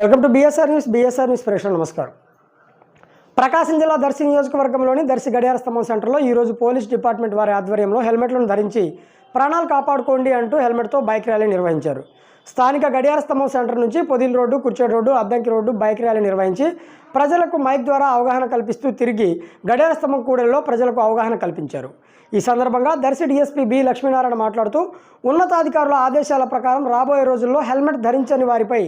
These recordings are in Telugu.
వెల్కమ్ టు బిఎస్ఆర్ న్యూస్ ప్రేక్షకులకు నమస్కారం. ప్రకాశం జిల్లా దర్శి నియోజకవర్గంలోని దర్శి గడియార స్తంభం సెంటర్లో ఈరోజు పోలీస్ డిపార్ట్మెంట్ వారి ఆధ్వర్యంలో హెల్మెట్లను ధరించి ప్రాణాలు కాపాడుకోండి అంటూ హెల్మెట్తో బైక్ ర్యాలీ నిర్వహించారు. స్థానిక గడియార స్తంభం సెంటర్ నుంచి Podili road, Kurichedu road, Addanki road bike rally నిర్వహించి ప్రజలకు మైక్ ద్వారా అవగాహన కల్పిస్తూ తిరిగి గడియార స్తంభం కూడలిలో ప్రజలకు అవగాహన కల్పించారు. ఈ సందర్భంగా దర్శి డీఎస్పీ బి లక్ష్మీనారాయణ మాట్లాడుతూ ఉన్నతాధికారుల ఆదేశాల ప్రకారం రాబోయే రోజుల్లో హెల్మెట్ ధరించని వారిపై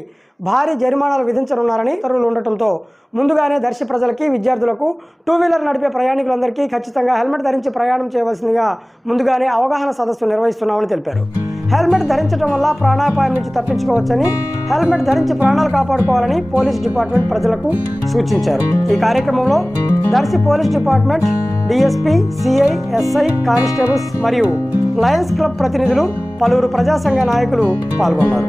భారీ జరిమానాలు విధించనున్నారని ఉత్తర్వులు ఉండటంతో ముందుగానే దర్శి ప్రజలకి, విద్యార్థులకు, టూ వీలర్ నడిపే ప్రయాణికులందరికీ ఖచ్చితంగా హెల్మెట్ ధరించి ప్రయాణం చేయవలసిందిగా ముందుగానే అవగాహన సదస్సు నిర్వహిస్తున్నామని తెలిపారు. హెల్మెట్ ధరించడం వల్ల ప్రాణాపాయం నుంచి తప్పించుకోవచ్చని, హెల్మెట్ ధరించి ప్రాణాలు కాపాడుకోవాలని పోలీస్ డిపార్ట్మెంట్ ప్రజలకు సూచించారు. ఈ కార్యక్రమంలో Darsi police department DSP, CI, SI, constables మరియు లయన్స్ క్లబ్ ప్రతినిధులు, పలువురు ప్రజా సంఘ నాయకులు పాల్గొన్నారు.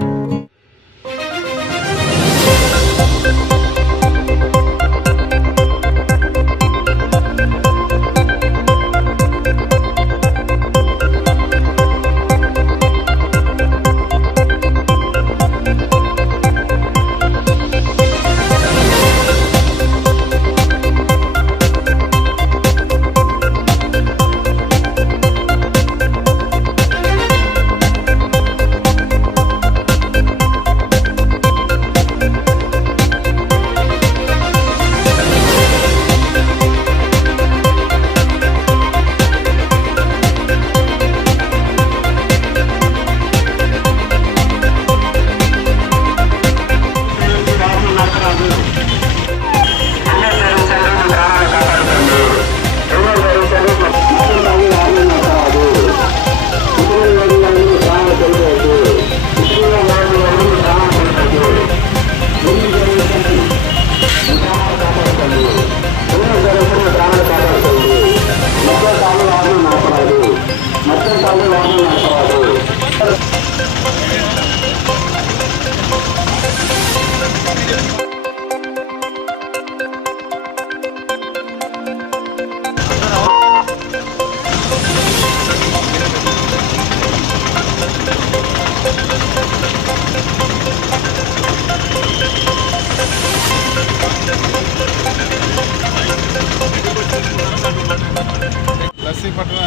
దర్శి పట్టణ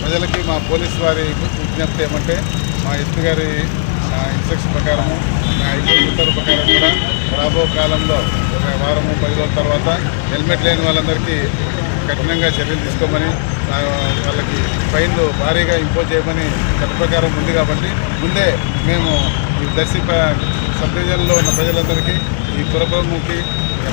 ప్రజలకి మా పోలీసు వారి విజ్ఞప్తి ఏమంటే, మా ఎస్పీ గారి ఇన్స్ట్రక్షన్ ప్రకారము, మా ఉత్తర్వు ప్రకారం కూడా రాబో కాలంలో ఒక వారము 10 రోజుల తర్వాత హెల్మెట్ లేని వాళ్ళందరికీ కఠినంగా చర్యలు తీసుకోమని, వాళ్ళకి ఫైన్లు భారీగా ఇంపోజ్ చేయమని చట్ట ప్రకారం ఉంది. కాబట్టి ముందే మేము ఈ దర్శి సబ్ డివిజన్లో ఉన్న ప్రజలందరికీ, ఈ పురప్రముఖి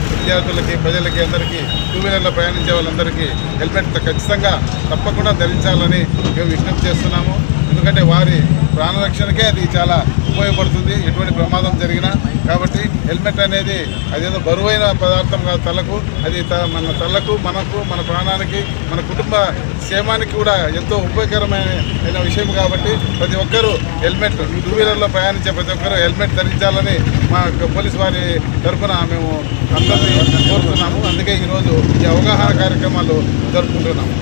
విద్యార్థులకి, ప్రజలకి అందరికీ, టూ వీలర్లో ప్రయాణించే వాళ్ళందరికీ హెల్మెట్ ఖచ్చితంగా తప్పకుండా ధరించాలని మేము విజ్ఞప్తి చేస్తున్నాము. ఎందుకంటే వారి ప్రాణరక్షణకే అది చాలా ఉపయోగపడుతుంది ఎటువంటి ప్రమాదం జరిగినా. కాబట్టి హెల్మెట్ అనేది అదేదో బరువైన పదార్థం కాదు తలకు, అది మన తలకు, మనకు, మన ప్రాణానికి, మన కుటుంబ క్షేమానికి కూడా ఎంతో ఉపయోగకరమైన విషయం. కాబట్టి ప్రతి ఒక్కరూ హెల్మెట్, టూ వీలర్లో ప్రయాణించే ప్రతి ఒక్కరూ హెల్మెట్ ధరించాలని మా పోలీసు వారి తరఫున మేము అందరినీ కోరుతున్నాము. అందుకే ఈరోజు ఈ అవగాహన కార్యక్రమాలు జరుపుకుంటున్నాము.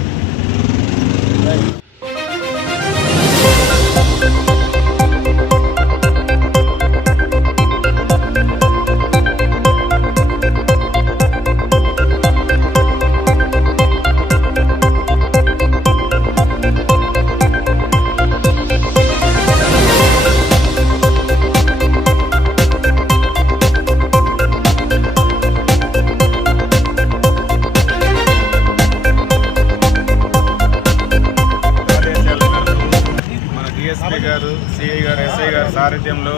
డిఎస్పీ గారు, సిఐ గారు, ఎస్ఐ గారి సారథ్యంలో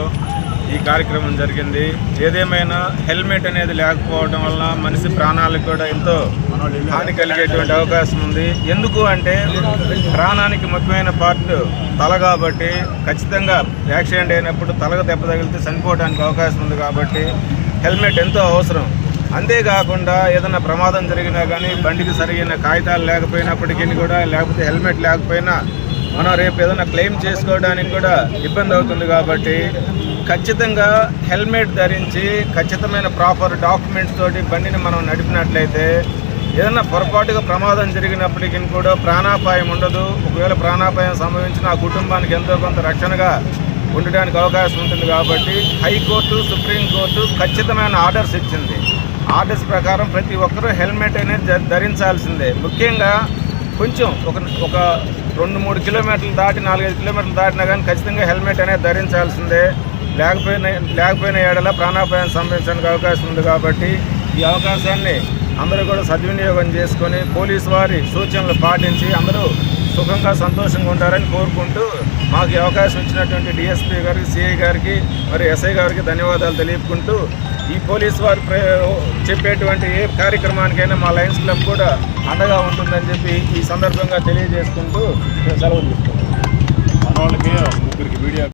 ఈ కార్యక్రమం జరిగింది. ఏదేమైనా హెల్మెట్ అనేది లేకపోవడం వల్ల మనిషి ప్రాణాలకు కూడా ఎంతో హాని కలిగేటువంటి అవకాశం ఉంది. ఎందుకు అంటే ప్రాణానికి ముఖ్యమైన పార్ట్ తల కాబట్టి ఖచ్చితంగా యాక్సిడెంట్ అయినప్పుడు తలకు దెబ్బ తగిలితే చనిపోవడానికి అవకాశం ఉంది. కాబట్టి హెల్మెట్ ఎంతో అవసరం. అంతేకాకుండా ఏదైనా ప్రమాదం జరిగినా కానీ బండికి సరిగిన కాగితాలు లేకపోయినప్పటికీ కూడా, లేకపోతే హెల్మెట్ లేకపోయినా మనం రేపు ఏదైనా క్లెయిమ్ చేసుకోవడానికి కూడా ఇబ్బంది అవుతుంది. కాబట్టి ఖచ్చితంగా హెల్మెట్ ధరించి ఖచ్చితమైన ప్రాపర్ డాక్యుమెంట్స్ తోటి బండిని మనం నడిపినట్లయితే ఏదైనా పొరపాటుగా ప్రమాదం జరిగినప్పటికీ కూడా ప్రాణాపాయం ఉండదు. ఒకవేళ ప్రాణాపాయం సంభవించిన ఆ కుటుంబానికి ఎంతో కొంత రక్షణగా ఉండడానికి అవకాశం ఉంటుంది. కాబట్టి హైకోర్టు, సుప్రీంకోర్టు ఖచ్చితమైన ఆర్డర్స్ ఇచ్చింది. ఆర్డర్స్ ప్రకారం ప్రతి ఒక్కరూ హెల్మెట్ అనేది ధరించాల్సిందే. ముఖ్యంగా కొంచెం ఒక 2-3 కిలోమీటర్లు దాటి 4-5 కిలోమీటర్లు దాటినా కానీ ఖచ్చితంగా హెల్మెట్ అనేది ధరించాల్సిందే. లేకపోయిన ఏడల ప్రాణాపాయం సంభవించడానికి అవకాశం ఉంది. కాబట్టి ఈ అవకాశాన్ని అందరూ కూడా సద్వినియోగం చేసుకొని పోలీసు వారి సూచనలు పాటించి అందరూ సుఖంగా సంతోషంగా ఉంటారని కోరుకుంటూ మాకు ఈ అవకాశం ఇచ్చినటువంటి డిఎస్పీ గారికి, సిఐ గారికి, మరి ఎస్ఐ గారికి ధన్యవాదాలు తెలియపుకుంటూ ఈ పోలీసు వారు చెప్పేటువంటి ఏ కార్యక్రమానికైనా మా లయన్స్ క్లబ్ కూడా అండగా ఉంటుందని చెప్పి ఈ సందర్భంగా తెలియజేసుకుంటూ సెలవు తీసుకుంటాం. మన వాళ్ళకి ముగ్గురికి వీడియో